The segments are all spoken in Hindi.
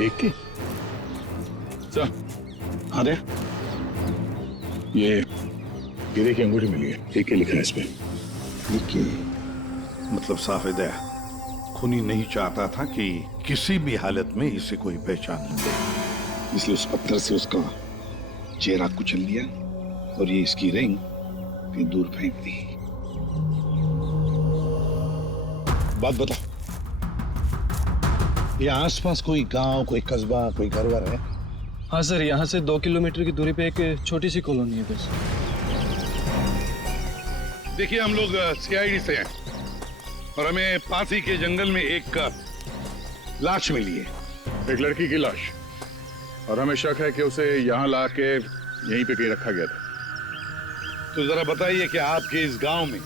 एक की सर। हाँ दे, ये हीरे की अंगूठी मिली है, एक के लिखा है इस पे। ये मतलब साफ है, खूनी नहीं चाहता था कि किसी भी हालत में इसे कोई पहचान ले, इसलिए उस पत्थर से उसका चेहरा कुचल लिया और ये इसकी रिंग फिर दूर फेंक दी। बात बता, ये आसपास कोई गांव, कोई कस्बा, कोई घर वर है? हाँ सर, यहाँ से 2 किलोमीटर की दूरी पे एक छोटी सी कॉलोनी है बस। देखिए, हम लोग सीआईडी से हैं और हमें पासी के जंगल में एक लाश मिली है, एक लड़की की लाश, और हमें शक है कि उसे यहाँ ला के यहीं पे कहीं रखा गया था। तो जरा बताइए कि आपके इस गांव में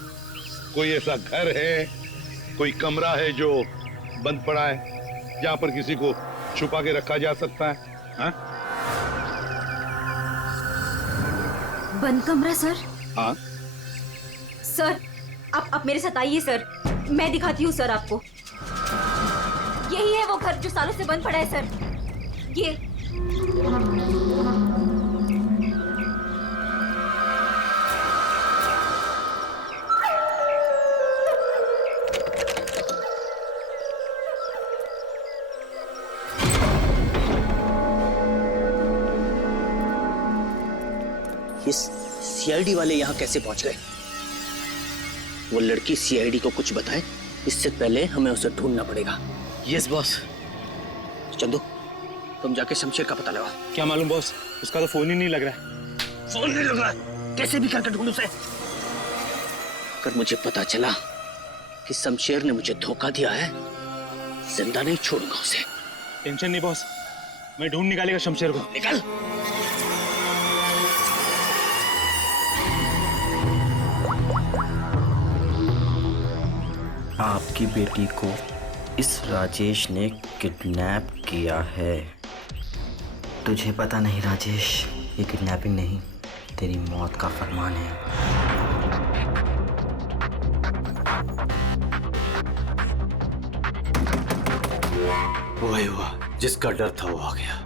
कोई ऐसा घर है, कोई कमरा है जो बंद पड़ा है, जहां पर किसी को छुपा के रखा जा सकता है? हाँ? बंद कमरा सर? हाँ सर, आप मेरे साथ आइए सर, मैं दिखाती हूँ सर आपको। यही है वो घर जो सालों से बंद पड़ा है सर। ये सीआईडी वाले यहाँ कैसे पहुंच गए? वो लड़की सीआईडी को कुछ बताए इससे पहले हमें उसे ढूंढना पड़ेगा। Yes boss. चंदू, तुम जाके शमशेर का पता लगाओ। क्या मालूम बॉस, उसका तो फोन ही नहीं लग रहा है। फोन नहीं लग रहा है? कैसे भी करके ढूंढ उसे। अगर मुझे पता चला कि शमशेर ने मुझे धोखा दिया है, जिंदा नहीं छोड़ूंगा उसे। टेंशन नहीं बॉस, मैं ढूंढ निकालेगा शमशेर को। निकल। आपकी बेटी को इस राजेश ने किडनैप किया है। तुझे पता नहीं राजेश, ये किडनैपिंग नहीं, तेरी मौत का फरमान है। वही हुआ, जिसका डर था वो आ गया।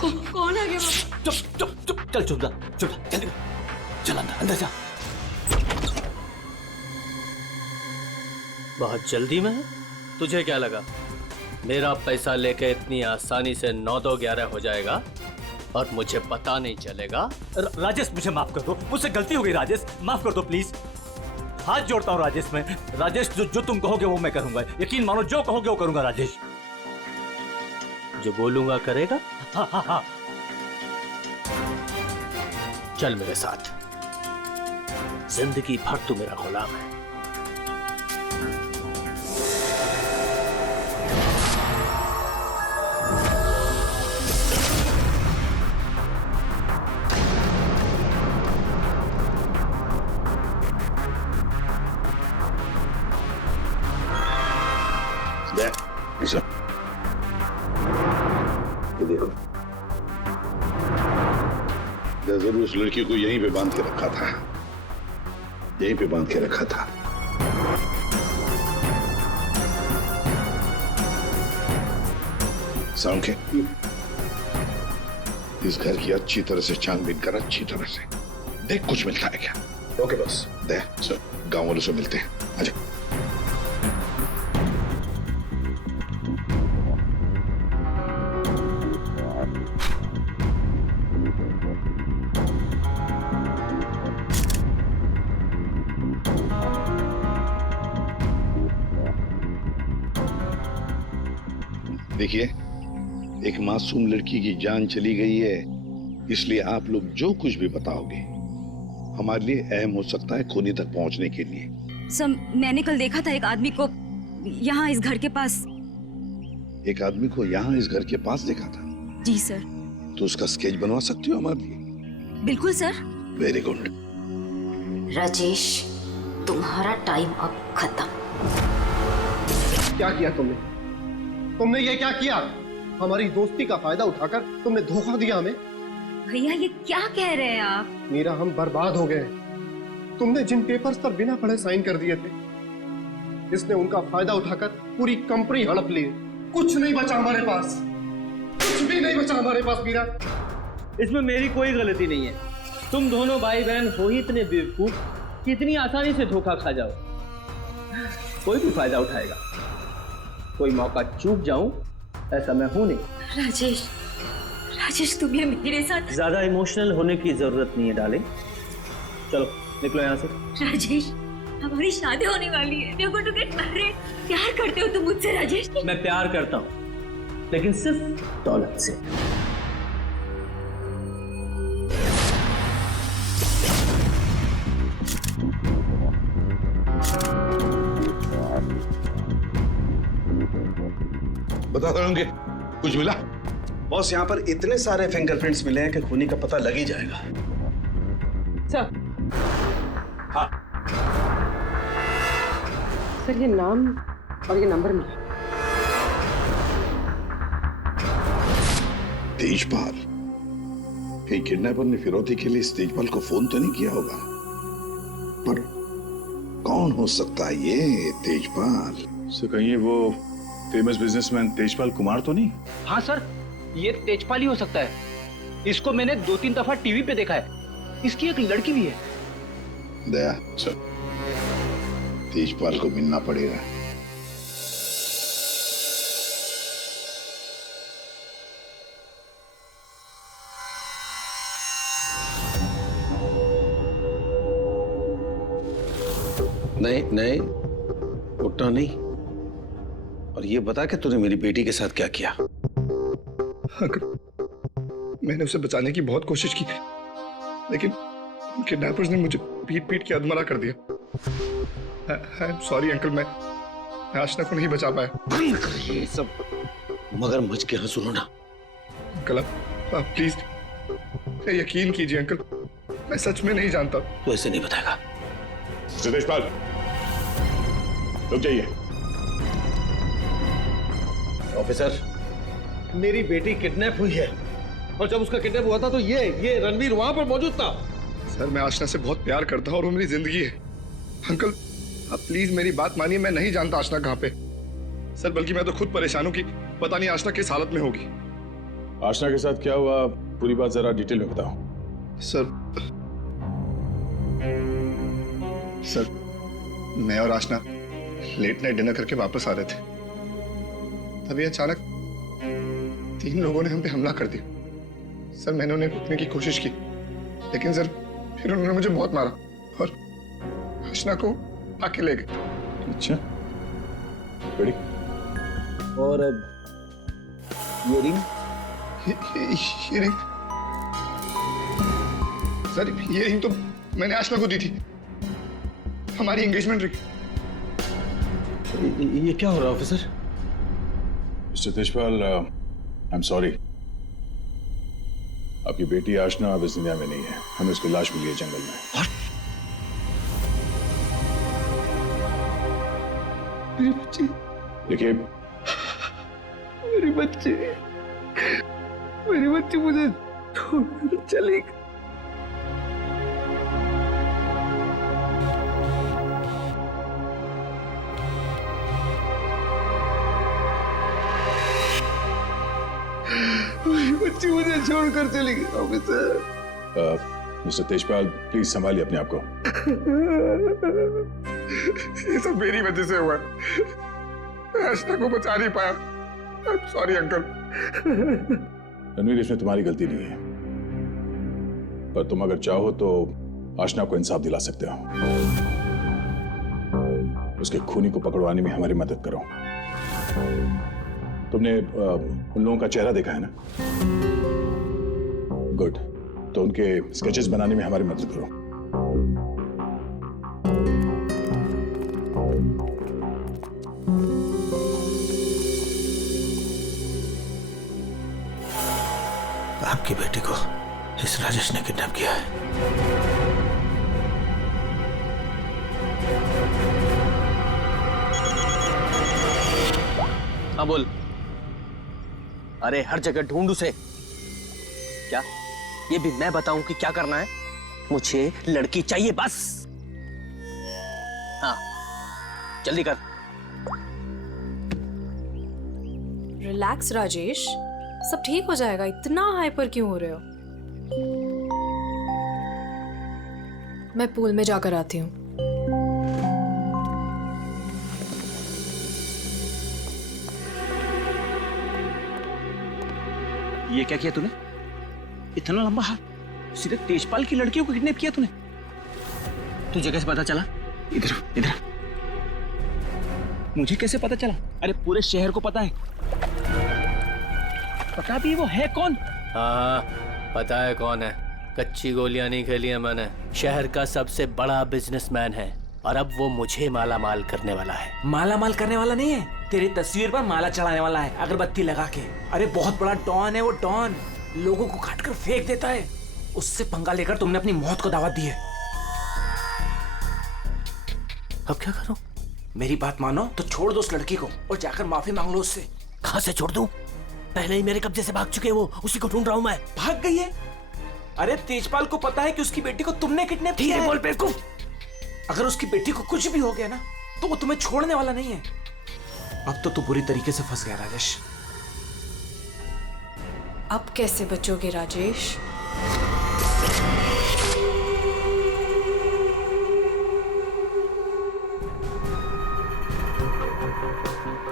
कौन आ गया बाबा? चुप चुप चुप, चल चुप जा, चुप जा, चल चल अंदर जा। बहुत जल्दी में है? तुझे क्या लगा मेरा पैसा लेके इतनी आसानी से 9-2-11 हो जाएगा और मुझे पता नहीं चलेगा? राजेश, मुझे माफ कर दो, मुझसे गलती हो गई राजेश, माफ कर दो प्लीज। हाथ जोड़ता हूँ राजेश मैं। राजेश, जो तुम कहोगे वो मैं करूंगा, यकीन मानो, जो कहोगे वो करूंगा राजेश। जो बोलूंगा करेगा? हाँ हाँ हाँ। चल मेरे साथ, जिंदगी भर तू मेरा गुलाम है। ये देखो, जरूर उस लड़की को यहीं पे बांध के रखा था, यहीं पे बांध के रखा था। साउंड के इस घर की अच्छी तरह से छानबीन कर, अच्छी तरह से देख कुछ मिलता है क्या। Okay boss. दे गांव वालों से मिलते हैं, आजा। देखिए, एक मासूम लड़की की जान चली गई है, इसलिए आप लोग जो कुछ भी बताओगे हमारे लिए अहम हो सकता है खूनी तक पहुंचने के लिए। सर, मैंने कल देखा था एक आदमी को यहाँ इस घर के पास। एक आदमी को यहाँ इस घर के पास देखा था? जी सर। तो उसका स्केच बनवा सकती हो हमारे लिए? बिल्कुल सर। Very good. राजेश, तुम्हारा टाइम अब खत्म। क्या किया तुमने? तुमने ये क्या किया? हमारी दोस्ती का फायदा उठाकर तुमने धोखा दिया हमें। भैया, ये क्या कह रहे हैं आप? मीरा, हम बर्बाद हो गए। तुमने जिन पेपर्स पर बिना पढ़े साइन कर दिए थे, इसने उनका फायदा उठाकर पूरी कंपनी हड़प ली। कुछ नहीं बचा हमारे पास। कुछ भी नहीं बचा हमारे पास मीरा। इसमें मेरी कोई गलती नहीं है। तुम दोनों भाई बहन हो ही इतने बेवकूफ कि इतनी आसानी से धोखा खा जाओ। कोई भी फायदा उठाएगा, कोई मौका चूक जाऊं ऐसा मैं हूं नहीं। राजेश, राजेश तुम ये मेरे साथ। ज्यादा इमोशनल होने की जरूरत नहीं है डार्लिंग। चलो निकलो यहाँ से। राजेश, हमारी शादी होने वाली है। We're going to get married। प्यार करते हो तुम मुझसे राजेश? मैं प्यार करता हूँ, लेकिन सिर्फ दौलत से। बता दोगे कुछ मिला? बॉस, यहाँ पर इतने सारे फिंगरप्रिंट्स मिले हैं कि खूनी का पता लग ही जाएगा। सर, हाँ, सर ये नाम और ये नंबर मिला। तेजपाल। कहीं किडनैपर ने फिरौती के लिए इस तेजपाल को फोन तो नहीं किया होगा, पर कौन हो सकता है ये तेजपाल? सर कहीं वो फेमस बिजनेसमैन तेजपाल कुमार तो नहीं? हाँ सर, ये तेजपाल ही हो सकता है। इसको मैंने 2-3 दफा टीवी पे देखा है। इसकी एक लड़की भी है। दया सर, तेजपाल को मिलना पड़ेगा। नहीं नहीं, उठना नहीं। और ये बता कि तूने मेरी बेटी के साथ क्या किया? मैंने उसे बचाने की बहुत कोशिश की, लेकिन किडनैपर्स ने मुझे पीट पीट के अधमरा कर दिया। आई एम सॉरी अंकल, मैं आशना को नहीं बचा पाया। बंद कर ये सब मगरमच्छ के हंसुलो ना। अंकल आप प्लीज यकीन कीजिए अंकल, मैं सच में नहीं जानता। तू ऐसे नहीं बताएगा। तेजपाल रुक जाइए। ऑफिसर, मेरी बेटी किडनैप हुई है, और जब उसका किडनैप हुआ था तो ये रणवीर वहां पर मौजूद था। सर मैं आशना से बहुत प्यार करता हूँ और वो मेरी जिंदगी है। अंकल आप प्लीज मेरी बात मानिए, मैं नहीं जानता आशना कहाँ पे। सर बल्कि मैं तो खुद परेशान हूँ कि पता नहीं आशना किस हालत में होगी। आशना के साथ क्या हुआ, पूरी बात जरा डिटेल में बताओ। सर मैं और आशना लेट नाइट डिनर करके वापस आ रहे थे, तभी अचानक 3 लोगों ने हम पे हमला कर दिया। सर मैंने उन्हें रोकने की कोशिश की, लेकिन सर फिर उन्होंने मुझे बहुत मारा और आशना को आके ले गए। अच्छा, बड़ी और ये रिंग? ये रिंग सर, ये रिंग तो मैंने आशना को दी थी, हमारी एंगेजमेंट रिंग। ये क्या हो रहा है officer? Mister Tejpal, I am sorry, आपकी बेटी आशना अब इस दुनिया में नहीं है। हमें उसकी लाश मिली है जंगल में। मेरी बच्ची, देखिए मेरी बच्ची, मेरी बच्ची मुझे छोड़कर चली गई। मेरी बच्ची मुझे छोड़कर चली गई ऑफिसर। मिस्टर तेजपाल प्लीज संभालिए अपने आप को। ये सब मेरी वजह से हुआ, मैं आशना को बचा नहीं पाया। I am sorry uncle. Ranveer, इसमें तुम्हारी गलती नहीं है, पर तुम अगर चाहो तो आशना को इंसाफ दिला सकते हो। उसके खूनी को पकड़वाने में हमारी मदद करो। तुमने उन लोगों का चेहरा देखा है ना? गुड, तो उनके स्केचेस बनाने में हमारी मदद करो। आपकी बेटी को इस राजेश ने किडनैप किया है। हाँ बोल। अरे हर जगह ढूंढ उसे। क्या ये भी मैं बताऊं कि क्या करना है? मुझे लड़की चाहिए बस। हाँ जल्दी कर। रिलैक्स राजेश, सब ठीक हो जाएगा, इतना हाइपर क्यों हो रहे हो? मैं पूल में जाकर आती हूँ। ये क्या किया तूने? इतना लंबा हाथ, सीधे तेजपाल की लड़कियों को किडनैप किया तूने? तुझे कैसे पता चला? इधर इधर, मुझे कैसे पता चला? अरे पूरे शहर को पता है। पता भी वो है कौन? हाँ पता है कौन है। कच्ची गोलियां नहीं खेली है मैंने। शहर का सबसे बड़ा बिजनेसमैन है और अब वो मुझे माला माल करने वाला है। माला माल करने वाला नहीं है, तेरी तस्वीर पर माला चढ़ाने वाला है अगरबत्ती लगा के। अरे बहुत बड़ा डॉन है वो, डॉन लोगों को काट कर फेंक देता है। उससे पंगा लेकर तुमने अपनी मौत को दावत दी है। अब क्या करूं? मेरी बात मानो तो छोड़ दो उस लड़की को और जाकर माफी मांग लो उससे। कहां से छोड़ दूं? पहले ही मेरे कब्जे से भाग चुके हैं वो, उसी को ढूंढ रहा हूं मैं। भाग गई है? अरे तेजपाल को पता है कि उसकी बेटी को तुमने किडनैप किया है। बोल बेवकूफ। अगर उसकी बेटी को कुछ भी हो गया ना तो वो तुम्हें छोड़ने वाला नहीं है। अब तो तू बुरी तरीके से फंस गया राजेश। अब कैसे बचोगे राजेश?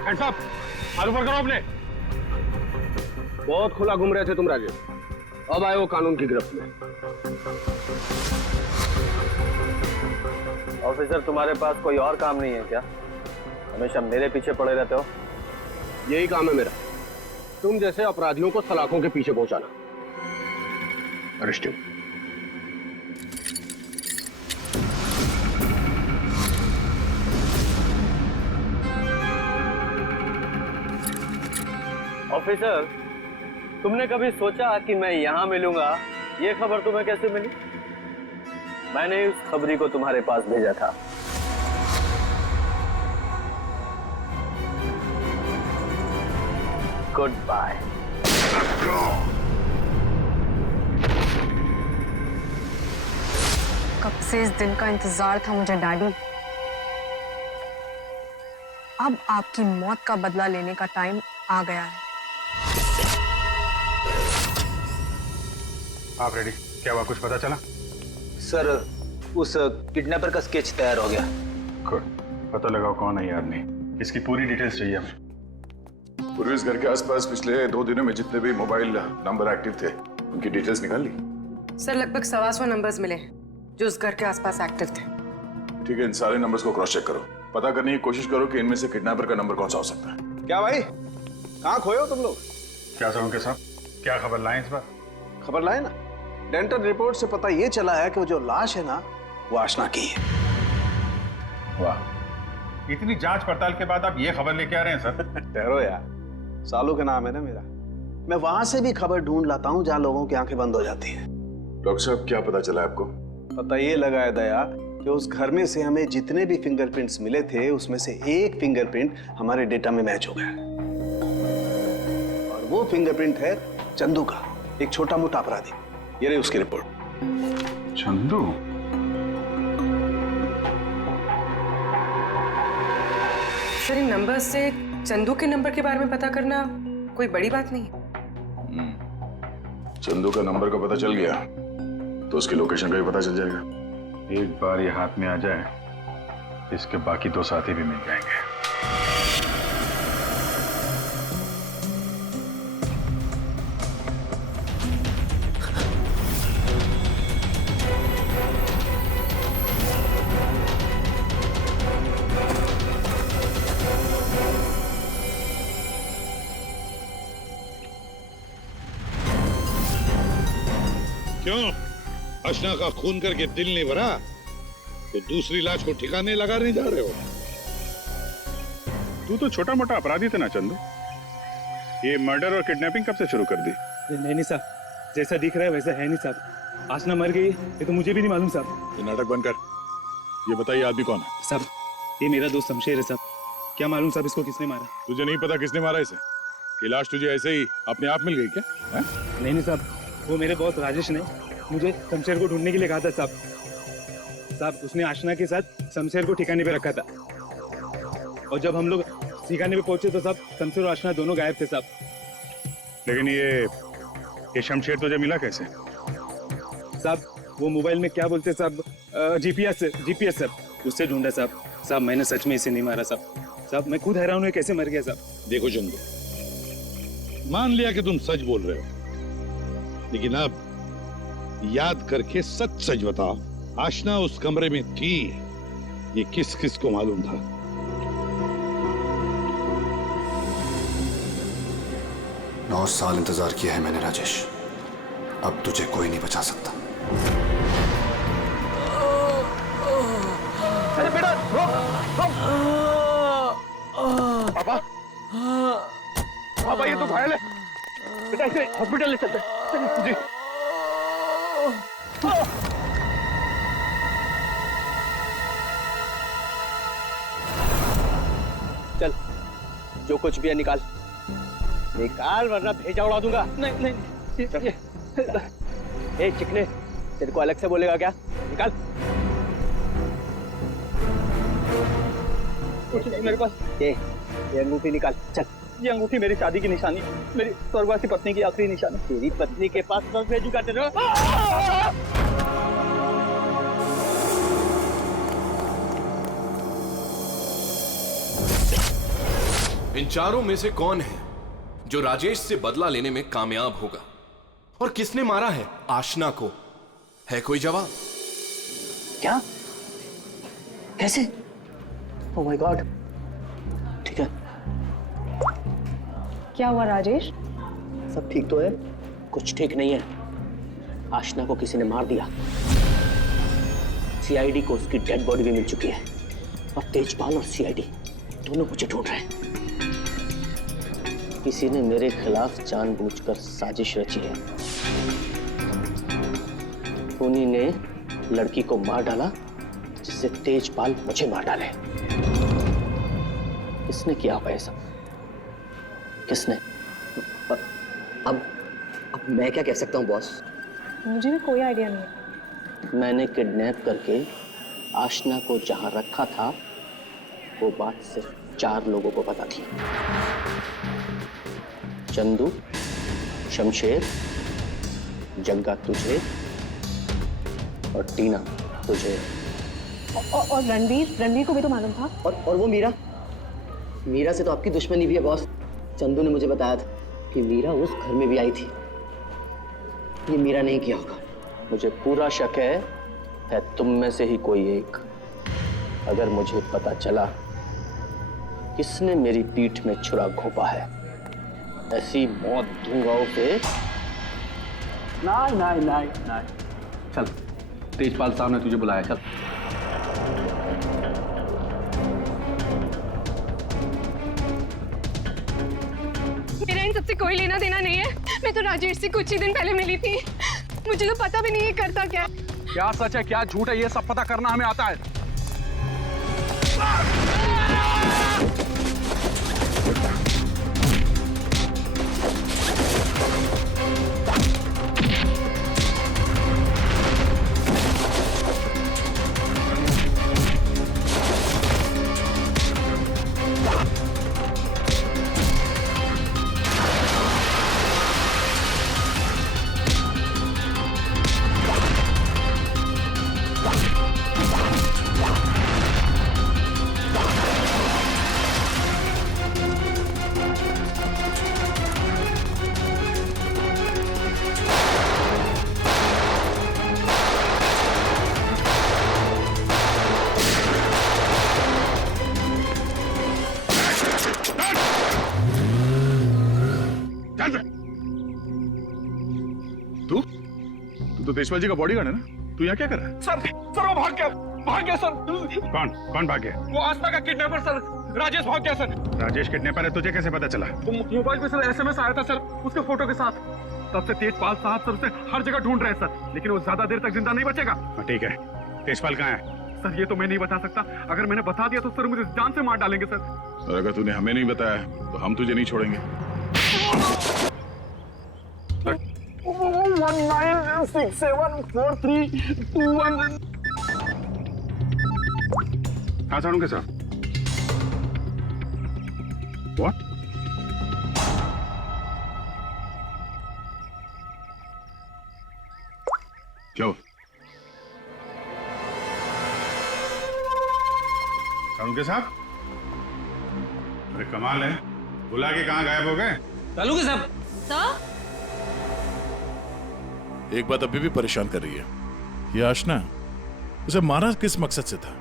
हैंड्स अप, हाथ ऊपर करो अपने। बहुत खुला घूम रहे थे तुम राजेश, अब आए हो कानून की गिरफ्त में। ऑफिसर तुम्हारे पास कोई और काम नहीं है क्या? हमेशा मेरे पीछे पड़े रहते हो। यही काम है मेरा, तुम जैसे अपराधियों को सलाखों के पीछे पहुंचाना। अरेस्टेड। ऑफिसर, तुमने कभी सोचा कि मैं यहां मिलूंगा? ये खबर तुम्हें कैसे मिली? मैंने उस खबरी को तुम्हारे पास भेजा था। Goodbye. कब से इस दिन का इंतजार था मुझे डैडी। अब आपकी मौत का बदला लेने का टाइम आ गया है। आप रेडी? क्या हुआ, कुछ पता चला? सर, उस किडनैपर का स्केच तैयार हो गया। गुड, पता लगाओ कौन है ये आदमी। इसकी पूरी डिटेल्स चाहिए हमें। पूरे इस घर के आसपास पिछले 2 दिनों में जितने भी मोबाइल नंबर एक्टिव थे उनकी डिटेल्स निकाल ली? सर लगभग 125 नंबर्स मिले जो उस घर के आसपास एक्टिव थे। ठीक है, इन सारे नंबर्स को क्रॉस चेक करो, पता करने की कोशिश करो कि इनमें से किडनैपर का नंबर कौन सा हो सकता है। क्या भाई, कहाँ खोए हो तुम लोग? क्या सर उनके साथ क्या खबर लाए इस बार? खबर लाए ना, डेंटल रिपोर्ट से पता ये चला है कि वो जो लाश है ना वो आशना की है। वाह, इतनी जांच पड़ताल के बाद आप ये खबर लेके आ रहे हैं सर? ठहरो यार, सालू का नाम है ना मेरा, मैं वहां से भी खबर ढूंढ लाता हूँ जहाँ लोगों की आंखें बंद हो जाती हैं। डॉक्टर साहब क्या पता चला आपको? पता ये लगा है दया कि उस घर में से हमें जितने भी फिंगरप्रिंट्स मिले थे उसमें से एक फिंगरप्रिंट हमारे डेटा में मैच हो गया और वो फिंगरप्रिंट है चंदू का, एक छोटा मोटा अपराधी। ये रही उसकी रिपोर्ट। चंदू? सर इन नंबर से चंदू के नंबर के बारे में पता करना कोई बड़ी बात नहीं है। चंदू का नंबर का पता चल गया तो उसकी लोकेशन का भी पता चल जाएगा। एक बार ये हाथ में आ जाए इसके बाकी 2 साथी भी मिल जाएंगे। क्यों, अशना का खून करके दिल नहीं भरा तो दूसरी लाश को ठिकाने लगाने जा रहे हो? तू तो छोटा मोटा अपराधी थे ना चंदू, ये मर्डर और किडनैपिंग कब से शुरू कर दी? नहीं साहब, जैसा दिख रहा है वैसा है नहीं साहब। आसना मर गई ये तो मुझे भी नहीं मालूम साहब। ये नाटक बंद कर, ये बताइए आदमी कौन है? साहब ये मेरा दोस्त शमशेर है साहब। क्या मालूम साहब इसको किसने मारा? तुझे नहीं पता किसने मारा इसे? ये लाश तुझे ऐसे ही अपने आप मिल गई क्या? नहीं साहब, वो मेरे बॉस राजेश ने मुझे शमशेर को ढूंढने के लिए कहा था साहब। उसने आशना के साथ शमशेर को ठिकाने पे रखा था और जब हम लोग ठिकाने पे पहुंचे तो साहब शमशेर और आशना दोनों गायब थे साहब। लेकिन ये शमशेर तुझे मिला कैसे? साहब वो मोबाइल में क्या बोलते साहब, जीपीएस साहब, उससे ढूंढा साहब। साहब मैंने सच में इसे नहीं मारा साहब। साहब मैं खुद हैरान हूँ कैसे मर गया साहब। देखो चंदू, मान लिया कि तुम सच बोल रहे हो, लेकिन अब याद करके सच सच बताओ, आशना उस कमरे में थी, ये किस किस को मालूम था? नौ साल इंतजार किया है मैंने राजेश, अब तुझे कोई नहीं बचा सकता। अरे बेटा रोक रोक। पापा पापा ये तो घायल है बेटा, इसे हॉस्पिटल ले चलते हैं। जी चल जो कुछ भी है निकाल निकाल, वरना भेजा उड़ा दूंगा। नहीं नहीं ए चिकने, तेरे को अलग से बोलेगा क्या? निकाल। कुछ नहीं मेरे पास। ये अंगूठी निकाल। चल। ये अंगूठी मेरी शादी की निशानी, मेरी स्वर्गवासी पत्नी की आखिरी निशानी। तेरी पत्नी के पास बस भेजूंगा तेरे। इन चारों में से कौन है जो राजेश से बदला लेने में कामयाब होगा? और किसने मारा है आशना को? है कोई जवाब? क्या? कैसे? Oh my God. ठीक है। क्या हुआ राजेश? सब ठीक तो है? कुछ ठीक नहीं है। आशना को किसी ने मार दिया। सीआईडी को उसकी डेड बॉडी भी मिल चुकी है और तेजपाल और सीआईडी दोनों मुझे ढूंढ रहे हैं। किसी ने मेरे खिलाफ जानबूझकर साजिश रची है। उन्हीं ने लड़की को मार डाला जिससे तेजपाल मुझे मार डाले। किसने किया होगा ये सब? किसने? अब मैं क्या कह सकता हूँ बॉस? मुझे भी कोई आइडिया नहीं है। मैंने किडनैप करके आशना को जहां रखा था वो बात सिर्फ 4 लोगों को पता थी। चंदू, शमशेर, जग्गा तुझे और टीना तुझे। और रणवीर को भी तो मालूम था। और वो मीरा से तो आपकी दुश्मनी भी है बॉस। चंदू ने मुझे बताया था कि मीरा उस घर में भी आई थी। ये मीरा नहीं किया होगा। मुझे पूरा शक है तुम में से ही कोई एक। अगर मुझे पता चला किसने मेरी पीठ में छुरा घोंपा है, ऐसी मौत दूंगा उसे। नहीं। चल, तेजपाल साहब ने तुझे बुलाया, चल। मेरा इन सबसे कोई लेना देना नहीं है। मैं तो राजेश से कुछ ही दिन पहले मिली थी। मुझे तो पता भी नहीं है करता क्या। क्या सच है क्या झूठ है ये सब पता करना हमें आता है। तू तो तेजपाल जी का बॉडीगार्ड है ना? तू यहाँ क्या कर रहा है? सर वो भाग गया सर। कौन भाग गया? वो आस्था का किडनैपर सर, राजेश भाग गया सर। राजेश किडनैपर है, तुझे कैसे पता चला? वो मोबाइल पे सर SMS आया था सर, उसके फोटो के साथ। तब से तेजपाल साहब सर उसे हर जगह ढूंढ रहे हैं सर, लेकिन वो ज्यादा देर तक जिंदा नहीं बचेगा। ठीक है, तेजपाल कहाँ है? सर ये तो मैं नहीं बता सकता। अगर मैंने बता दिया तो सर मुझे जान से मार डालेंगे सर। और अगर तूने हमें नहीं बताया तो हम तुझे नहीं छोड़ेंगे। 19674321। हाँ साड़ू के साथ। What? उनके साथ? अरे कमाल है, बुला के कहाँ गायब हो गए? तालुके साहब। सर? एक बात अभी भी परेशान कर रही है, ये आशना उसे मारा किस मकसद से था?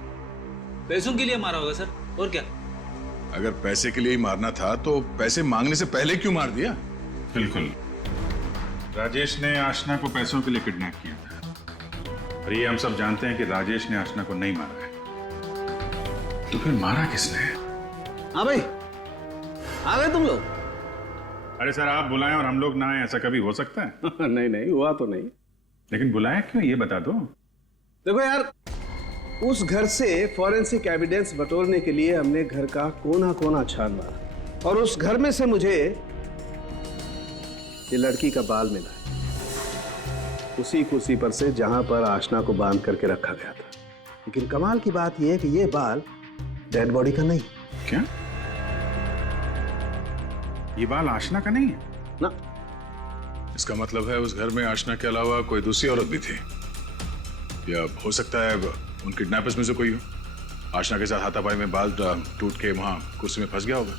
पैसों के लिए मारा होगा सर, और क्या? अगर पैसे के लिए ही मारना था तो पैसे मांगने से पहले क्यों मार दिया? बिल्कुल, राजेश ने आशना को पैसों के लिए किडनैप किया था, और ये हम सब जानते हैं कि राजेश ने आशना को नहीं मारा है। तो फिर मारा किसने? हाँ भाई, आ गए तुम लोग? अरे सर, आप बुलाएं और हम लोग ना आए, ऐसा कभी हो सकता है? नहीं नहीं, हुआ तो नहीं। लेकिन बुलाएं क्यों, ये बता दो। देखो यार, उस घर से फॉरेंसिक एविडेंस बटोरने के लिए हमने घर का कोना कोना छान मारा, और उस घर में से मुझे ये लड़की का बाल मिला, उसी कुर्सी पर से जहां पर आशना को बांध करके रखा गया था। लेकिन कमाल की बात यह है कि ये बाल डेड बॉडी का नहीं। क्या? ये बाल आशना का नहीं है? ना। इसका मतलब है उस घर में आशना के अलावा कोई दूसरी औरत भी थी, या हो सकता है उन किडनैपर्स में से कोई हो। आशना के साथ हाथापाई में बाल टूट के वहां कुर्सी में फंस गया होगा।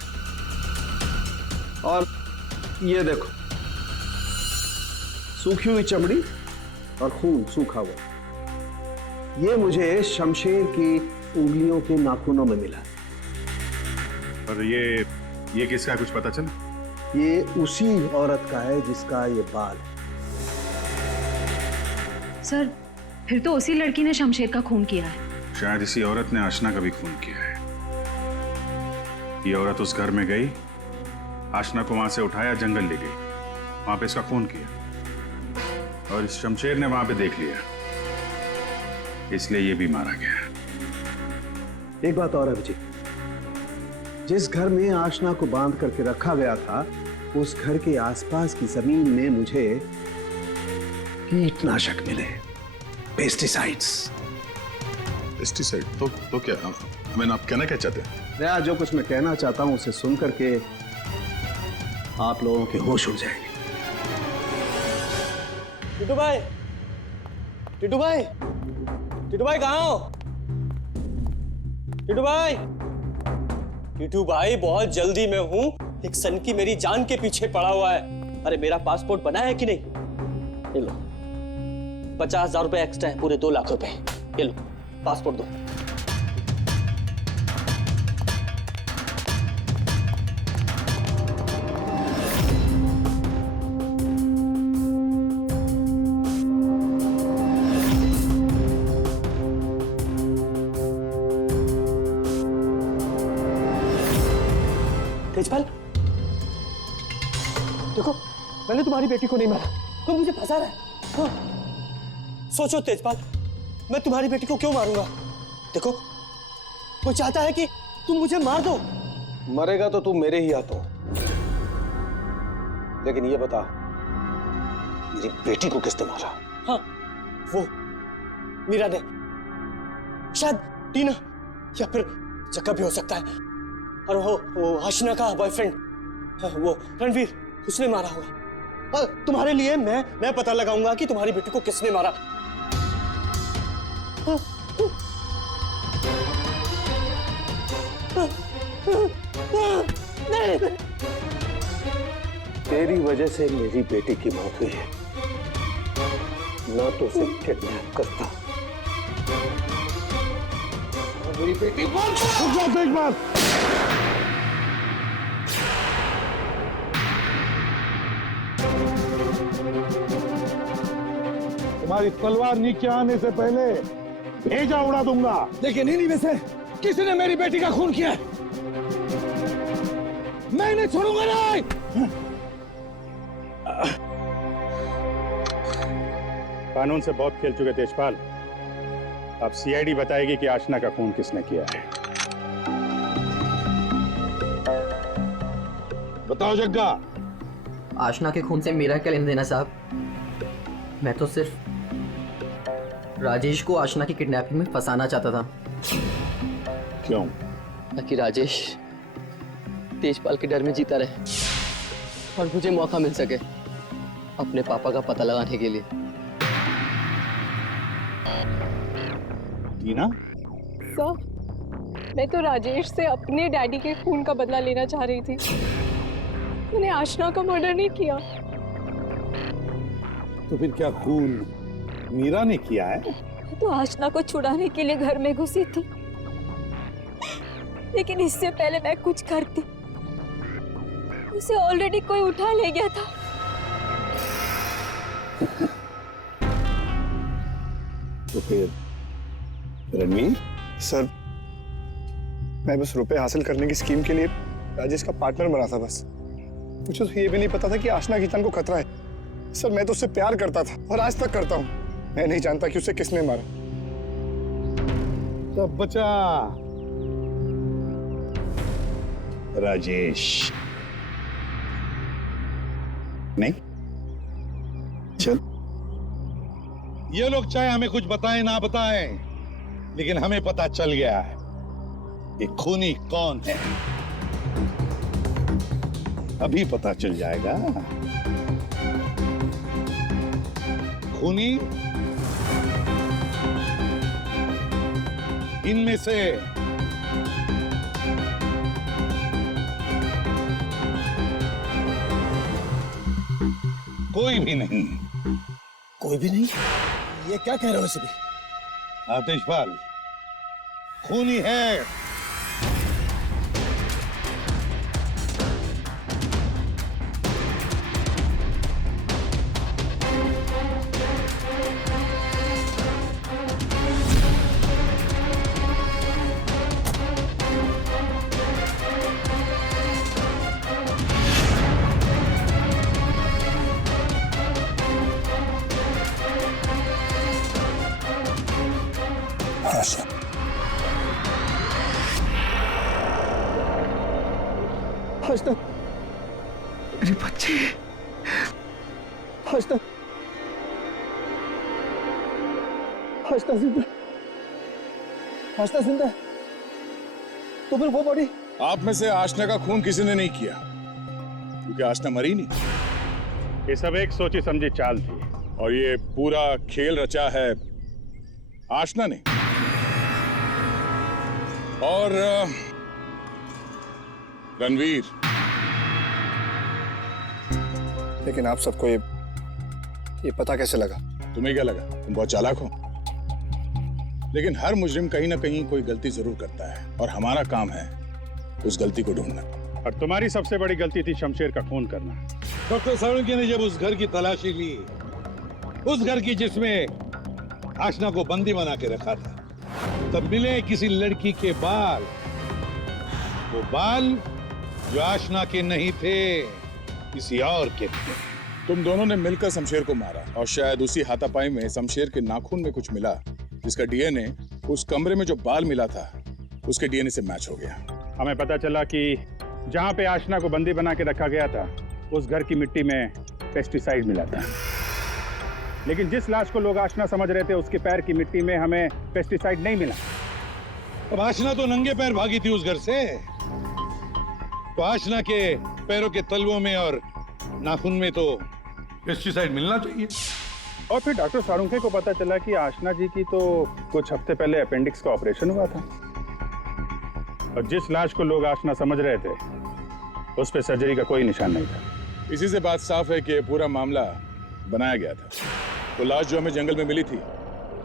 और ये देखो, सूखी हुई चमड़ी और खून सूखा हुआ, ये मुझे शमशेर की उंगलियों के नाखूनों में मिला। और ये किसका, कुछ पता चला? ये उसी औरत का है जिसका ये बाल है। सर, फिर तो उसी लड़की ने शमशेर का खून किया है। शायद इसी औरत ने आशना का भी खून किया है। ये औरत उस घर में गई, आशना को वहां से उठाया, जंगल ले गई, वहां पे इसका खून किया, और इस शमशेर ने वहां पे देख लिया, इसलिए ये भी मारा गया। एक बात और है अभिजीत, जिस घर में आशना को बांध करके रखा गया था, उस घर के आसपास की जमीन में मुझे कीटनाशक मिले, पेस्टिसाइड्स। पेस्टिसाइड? तो क्या, मैंने आप कहना क्या चाहते हैं? यार, जो कुछ मैं कहना चाहता हूं उसे सुन करके आप लोगों के होश उड़ जाएंगे। टिटू भाई, टिटू भाई, टिटू भाई कहाँ हो? टिटू भाई, टिटू भाई बहुत जल्दी में हूँ, एक सनकी मेरी जान के पीछे पड़ा हुआ है। अरे मेरा पासपोर्ट बना है कि नहीं? ये लो, 50,000 रुपए एक्स्ट्रा है, पूरे 2 लाख रुपए। ये लो पासपोर्ट दो। तेजपाल, देखो मैंने तुम्हारी बेटी को नहीं मारा, तुम मुझे फंसा रहा है। हाँ। सोचो तेजपाल, मैं तुम्हारी बेटी को क्यों मारूंगा? देखो, वो चाहता है कि तुम मुझे मार दो। मरेगा तो तू मेरे ही हाथों, लेकिन ये बता, मेरी बेटी को किसने मारा? हाँ, वो मीरा ने, शायद टीना, या फिर जक्का भी हो सकता है। और वो आशना का बॉयफ्रेंड, वो रणवीर, उसने मारा होगा। और तुम्हारे लिए मैं पता लगाऊंगा कि तुम्हारी बेटी को किसने मारा। तेरी वजह से मेरी बेटी की मौत हुई है, ना तो उसे किडनैप करता। मेरी बेटी एक बार तुम्हारी तलवार नीचे आने से पहले भेजा उड़ा दूंगा। लेकिन इन्हीं में से किसी ने मेरी बेटी का खून किया है, मैं नहीं छोड़ूंगा। नहीं, कानून से बहुत खेल चुके तेजपाल, अब सीआईडी बताएगी कि आशना का खून किसने किया है। बताओ जग्गा। आशना के खून से मेरा क्या लेना देना साहब? मैं तो सिर्फ राजेश को आशना की किडनैपिंग में फंसाना चाहता था। क्यों? ताकि राजेश तेजपाल के डर में जीता रहे और मुझे मौका मिल सके अपने पापा का पता लगाने के लिए। टीना? मैं तो राजेश से अपने डैडी के खून का बदला लेना चाह रही थी। मैंने आशना का मर्डर नहीं किया। तो फिर क्या खून मीरा ने किया है? तो आशना को छुड़ाने के लिए घर में घुसी थी, लेकिन इससे पहले मैं कुछ करती उसे ऑलरेडी कोई उठा ले गया था। तो फिर रणवीर? सर, मैं बस रुपए हासिल करने की स्कीम के लिए राजेश का पार्टनर बना था बस। मुझे तो ये भी नहीं पता था कि आशना की जान को खतरा है। सर, मैं तो उससे प्यार करता था और आज तक करता हूँ। मैं नहीं जानता कि उसे किसने मारा। सब बचा राजेश। नहीं चल, ये लोग चाहे हमें कुछ बताएं ना बताएं, लेकिन हमें पता चल गया है ये खूनी कौन है। अभी पता चल जाएगा। खूनी इनमें से कोई भी नहीं। कोई भी नहीं? ये क्या कह रहे हो सभी? आतिशपाल खूनी है। आशना, मेरी बच्ची। आशना, आशना जिंदा। आशना जिंदा। तो फिर वो बॉडी? आप में से आशना का खून किसी ने नहीं किया, क्योंकि आशना मरी नहीं। ये सब एक सोची समझी चाल थी, और ये पूरा खेल रचा है आशना ने। और रणवीर। लेकिन आप सबको ये पता कैसे लगा? तुम्हें क्या लगा तुम बहुत चालाक हो? लेकिन हर मुजरिम कहीं ना कहीं कोई गलती जरूर करता है, और हमारा काम है उस गलती को ढूंढना। और तुम्हारी सबसे बड़ी गलती थी शमशेर का खून करना। डॉक्टर सावंकी ने जब उस घर की तलाशी ली, उस घर की जिसमें आशना को बंदी बना के रखा था, तब मिले किसी लड़की के बाल। वो बाल जो आशना के नहीं थे, किसी और के थे। तुम दोनों ने मिलकर शमशेर को मारा, और शायद उसी हाथापाई में शमशेर के नाखून में कुछ मिला, जिसका डीएनए उस कमरे में जो बाल मिला था उसके डीएनए से मैच हो गया। हमें पता चला कि जहां पे आशना को बंदी बना के रखा गया था, उस घर की मिट्टी में पेस्टिसाइड मिला था। लेकिन जिस लाश को लोग आशना समझ रहे थे, उसके पैर की मिट्टी में हमें पेस्टिसाइड नहीं मिला। अब आशना तो नंगे पैर भागी थी उस घर से, तो आशना के पैरों के तलवों में और नाखून में तो पेस्टिसाइड मिलना चाहिए। और फिर डॉक्टर सारुंखे को पता चला कि आशना जी की तो कुछ हफ्ते पहले अपेंडिक्स का ऑपरेशन हुआ था, और जिस लाश को लोग आशना समझ रहे थे, उस पे सर्जरी का कोई निशान नहीं था। इसी से बात साफ है कि पूरा मामला बनाया गया था। वो लाश जो हमें जंगल में मिली थी,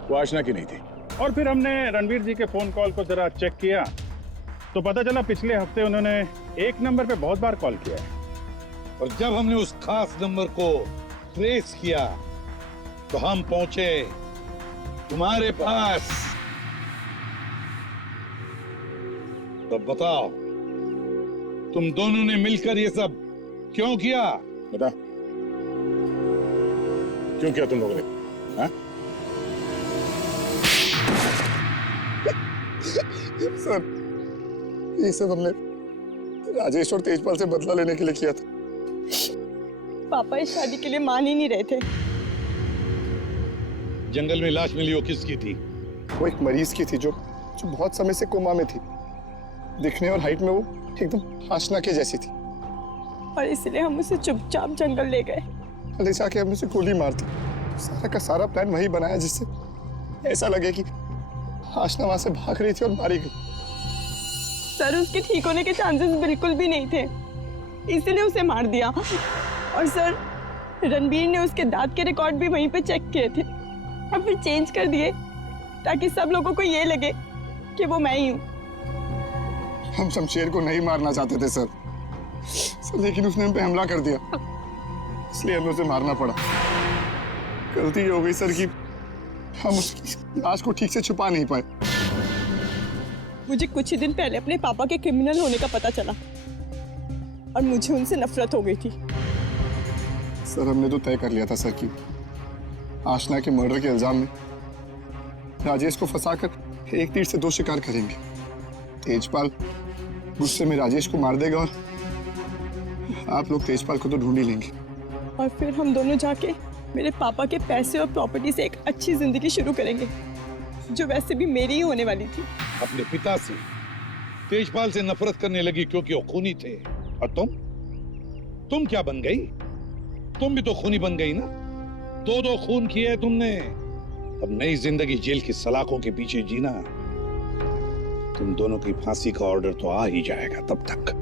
वो आशना की नहीं थी। और फिर हमने रणवीर जी के फोन कॉल को जरा चेक किया, तो पता चला पिछले हफ्ते उन्होंने एक नंबर पे बहुत बार कॉल किया है। और जब हमने उस खास नंबर को ट्रेस किया, तो हम पहुंचे तुम्हारे पास। तो बताओ, तुम दोनों ने मिलकर ये सब क्यों किया? बता, क्यों किया तुम लोगों ने? हाँ? सर, ये सब हमने राजेश और तेजपाल से बदला लेने के लिए किया था। पापा इस शादी के लिए मान ही नहीं रहे थे। जंगल में लाश मिली, वो किसकी थी? वो एक मरीज की थी जो बहुत समय से कोमा में थी। दिखने और हाइट में वो एकदम आशना के जैसी थी, और इसलिए हम उसे चुपचाप जंगल ले गए। ले जाके हमने उसे गोली मार दी। सारा का सारा प्लान वही बनाया जिससे ऐसा लगे कि आशना वहां से भाग रही थी और मारी गई। सर उसके ठीक होने के चांसेस बिल्कुल भी नहीं थे, इसलिए उसे मार दिया। और सर रणबीर ने उसके दांत के रिकॉर्ड भी वहीं पे चेक किए थे और फिर चेंज कर दिए ताकि सब लोगों को ये लगे कि वो मैं ही हूँ। हम शमशेर को नहीं मारना चाहते थे सर, लेकिन उसने हम पे हमला कर दिया, इसलिए हमें उसे मारना पड़ा। गलती ये हो गई सर कि हम उसकी लाश को ठीक से छुपा नहीं पाए। मुझे कुछ ही दिन पहले अपने पापा के क्रिमिनल होने का पता चला और मुझे उनसे नफरत हो गई थी। सर हमने तो तय कर लिया था सर कि आशना के मर्डर के इल्जाम में राजेश को फंसाकर एक तीर से दो शिकार करेंगे। तेजपाल गुस्से में राजेश को मार देगा और आप लोग तेजपाल को तो ढूंढ ही लेंगे। और फिर हम दोनों जाके मेरे पापा के पैसे और प्रॉपर्टी से एक अच्छी जिंदगी शुरू करेंगे, जो वैसे भी मेरी ही होने वाली थी। अपने पिता से तेजपाल से नफरत करने लगी क्योंकि वो खूनी थे, और तुम क्या बन गई? तुम भी तो खूनी बन गई ना। दो खून किए तुमने। अब नई जिंदगी जेल की सलाखों के पीछे जीना। तुम दोनों की फांसी का ऑर्डर तो आ ही जाएगा तब तक।